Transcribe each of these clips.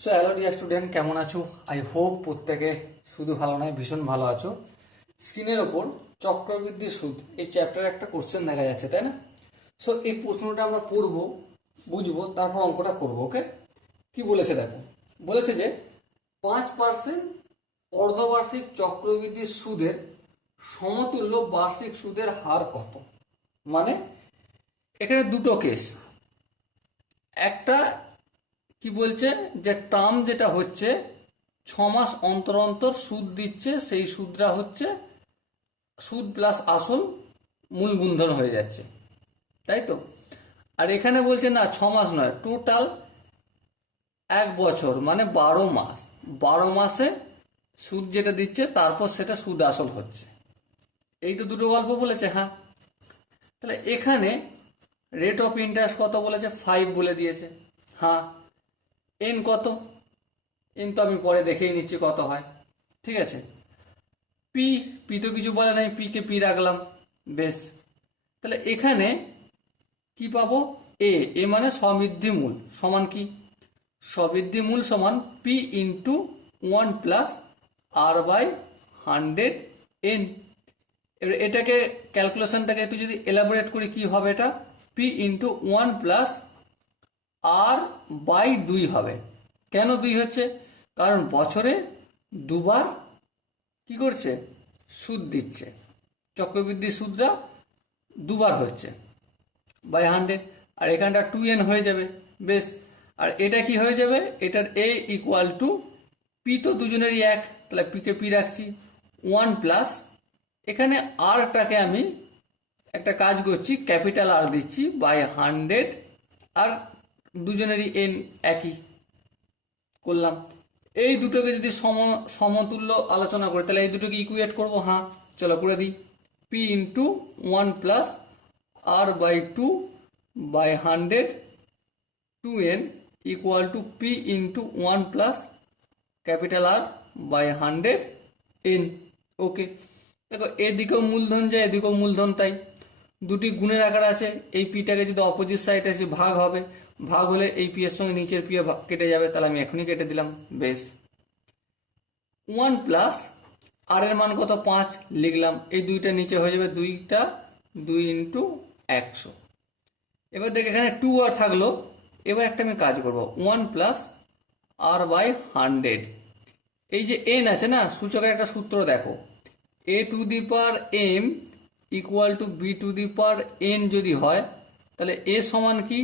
So hello dear student, কেমন আছো? I hope প্রত্যেকে শুধু ভালো নয়, ভীষণ ভালো আছো। স্ক্রিনের ওপর চক্রবৃদ্ধি সুদ এই চ্যাপ্টারে একটা কোশ্চেন দেখা যাচ্ছে, তাই না? সো এই প্রশ্নটা আমরা পড়বো, বুঝবো, তারপর অঙ্কটা করবো। ওকে, কি বলেছে দেখো। বলেছে যে 5% অর্ধবার্ষিক চক্রবৃদ্ধি সুদের সমতুল্য বার্ষিক সুদের হার কত? মানে এখানে দুটো কেস। একটা কি বলছে, যে টার্ম যেটা হচ্ছে 6 মাস অন্তর অন্তর সুদ দিচ্ছে, সেই সুদটা হচ্ছে সুদ প্লাস আসল মূল মূলধন হয়ে যাচ্ছে, তাই তো। আর এখানে বলছে না 6 মাস নয়, টোটাল 1 বছর, মানে 12 মাস। 12 মাসে সুদ যেটা দিচ্ছে তারপর সেটা সুদ আসল হচ্ছে। এই তো দুটো গল্প বলেছে। হ্যাঁ, তাহলে এখানে রেট অফ ইন্টারেস্ট কত বলেছে? 5 বলে দিয়েছে। হ্যাঁ, এন কত? এন তো আমি পরে দেখেই নিচ্ছি কত হয়। ঠিক আছে, পি পি তো কিছু বলে নাই, পি কে পি রাখলাম। বেশ, তাহলে এখানে কি পাবো? এ এ মানে সমৃদ্ধি মূল সমান কি? সমৃদ্ধি মূল সমান পি ইন্টু 1 + R/100 N। এবার এটাকে ক্যালকুলেশনটাকে একটু যদি এলাবোরেট করি, কি হবে এটা? পি ইন্টু 1 + R/2 হবে। কেন 2 হচ্ছে? কারণ বছরে দুবার কি করছে? সুদ দিচ্ছে। চক্রবৃদ্ধি সুদটা দুবার হচ্ছে বাই 100। আর এখানটা 2n হয়ে যাবে। বেশ, আর এটা কি হয়ে যাবে? এটার a ইকুয়াল টু পি, তো দুজনেরই এক, তাহলে পি কে পি রাখছি। 1 এখানে আরটাকে আমি একটা কাজ করছি, ক্যাপিটাল আর দিচ্ছি বাই 100, আর দুজনেরই এন একই করলাম। এই দুটোকে যদি সমতুল্য আলোচনা করি, তাহলে এই দুটোকে ইকুয়েট করবো। হ্যাঁ, চলো করে দিই। P into 1 + R/2/100 2n equal to P into 1 + R/100 n। ওকে, দেখো এদিকেও মূলধন যায়, এদিকেও মূলধন, তাই দুটি গুণের আকার আছে। এই পিটাকে যদি অপোজিট সাইডে এসে ভাগ হবে, ভাগ হলে এই পি এর সঙ্গে নিচের পি কেটে যাবে, তাহলে আমি এখনই কেটে দিলাম। বেশ, 1 + আর এর মান কত? 5 লিখলাম। এই দুইটা নিচে হয়ে যাবে, 2 ইন্টু 100। এবার দেখ এখানে 2 আর থাকলো। এবার একটা আমি কাজ করব, 1 + R/100। এই যে এন আছে না, সূচকের একটা সূত্র দেখো, a⁴m ইকুয়াল টু b⁴n যদি হয়, তাহলে এ সমান কি?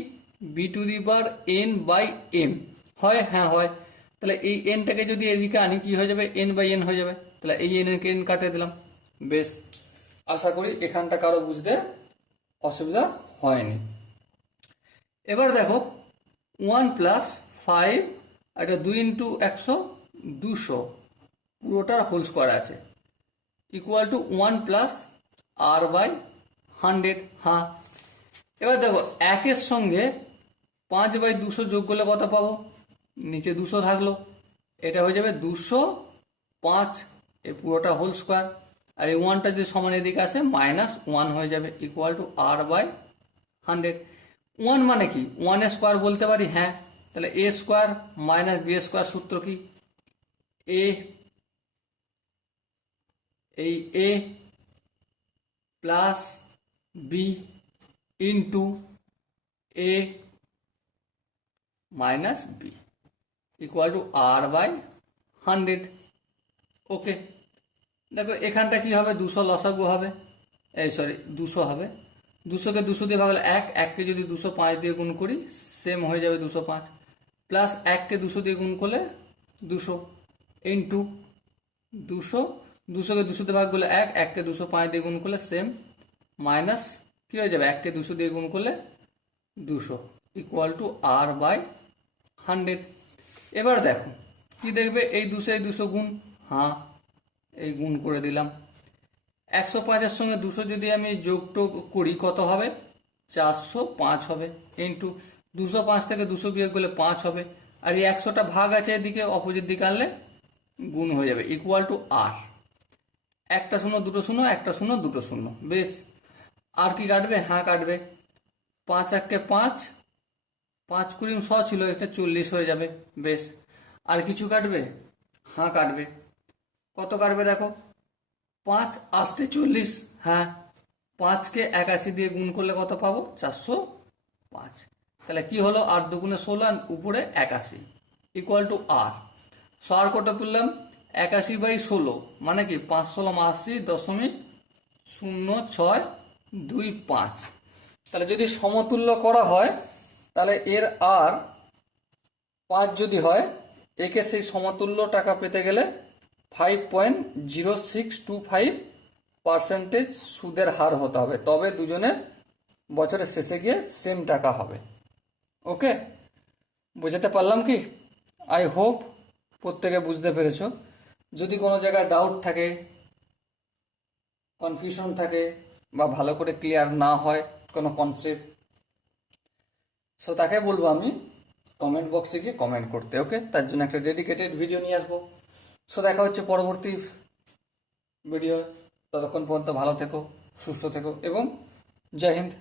b⁴n/m হয়। হ্যাঁ হয়। তাহলে এই এনটাকে যদি এদিকে আনি, কি হয়ে যাবে? n/n হয়ে যাবে। তাহলে এই এন কে এন কাটিয়ে দিলাম। বেশ, আশা করি এখানটা কারো বুঝতে অসুবিধা হয়নি। এবার দেখো 1 + 5, এটা 2 ইন্টু 100 200, পুরোটার হোল স্কোয়ার আছে, ইকুয়াল টু 1 + R/100। হ্যাঁ, এবার দেখো 1-এর সঙ্গে 5/200 যোগ করলে কত পাবো? নিচে 200 থাকলো, এটা হয়ে যাবে 205, এই পুরোটা হোল স্কোয়ার। আর এই 1টা যদি সমান এদিকে আসে, -1 হয়ে যাবে, ইকুয়াল টু R/100। 1 মানে কি? 1 স্কোয়ার বলতে পারি। হ্যাঁ, তাহলে a square minus B square সূত্র কি? এ এই A plus B into A minus B equal to R/100। Okay, দেখো এখানটা কি হবে? 200 লসাগু হবে, এই সরি 200 হবে। 200কে 200 দিয়ে ভাগ হলে 1, 1কে যদি 205 দিয়ে গুণ করি, সেম হয়ে যাবে 205, প্লাস 1কে 200 দিয়ে গুণ করলে 200 ইন্টু 200, 200কে 200 দিয়ে ভাগ করলে 1, 1কে 205 দিয়ে গুণ করলে সেম, মাইনাস কি হয়ে যাবে? 1কে 200 দিয়ে গুণ করলে 200 ইকুয়াল টু R/100। এবার দেখো কি দেখবে? এই 200 গুণ। হ্যাঁ, এই গুণ করে দিলাম। 105-এর সঙ্গে 200 যদি আমি যোগ করি, কত হবে? 405 হবে, ইন্টু 205 থেকে 200 বিয়োগ করলে 5 হবে। আর এই 100টা ভাগ আছে এদিকে, অপোজিট দিকে আনলে গুণ হয়ে যাবে, ইকুয়াল টু আর। একটা শূন্য দুটো শূন্য, একটা শূন্য দুটো শূন্য। বেশ, আর কি কাটবে? হ্যাঁ কাটবে। 5 1-কে 5, 5 × 100 ছিল, এটা 40 হয়ে যাবে। বেশ, আর কিছু কাটবে? হ্যাঁ কাটবে। কত কাটবে দেখো, 5 8 40, হ্যাঁ 5কে 81 দিয়ে গুণ করলে কত পাবো? 405। তাহলে কি হলো, 8 দুগুণে 16 উপরে 81 ইকুয়াল টু আর। সো আর কত পেলাম? 81/16, মানে কি 5 16 80.0625। তাহলে যদি সমতুল্য করা হয় তাহলে এর আর 5 যদি হয়, একে সেই সমতুল্য টাকা পেতে গেলে 5.0625% সুদের হার হতে হবে, তবে দুজনের বছরের শেষে গিয়ে সেম টাকা হবে। ওকে, বোঝাতে পারলাম কি? আই হোপ প্রত্যেকে বুঝতে পেরেছ। যদি কোনো জায়গায় ডাউট থাকে, কনফিউশন থাকে, বা ভালো করে ক্লিয়ার না হয় কোনো কনসেপ্ট, সো তাকে বলবো আমি কমেন্ট বক্সে গিয়ে কমেন্ট করতে। ওকে, তার জন্য একটা ডেডিকেটেড ভিডিও নিয়ে আসবো। সো দেখা হচ্ছে পরবর্তী ভিডিও। ততক্ষণ পর্যন্ত ভালো থেকো, সুস্থ থেকো এবং জয় হিন্দ।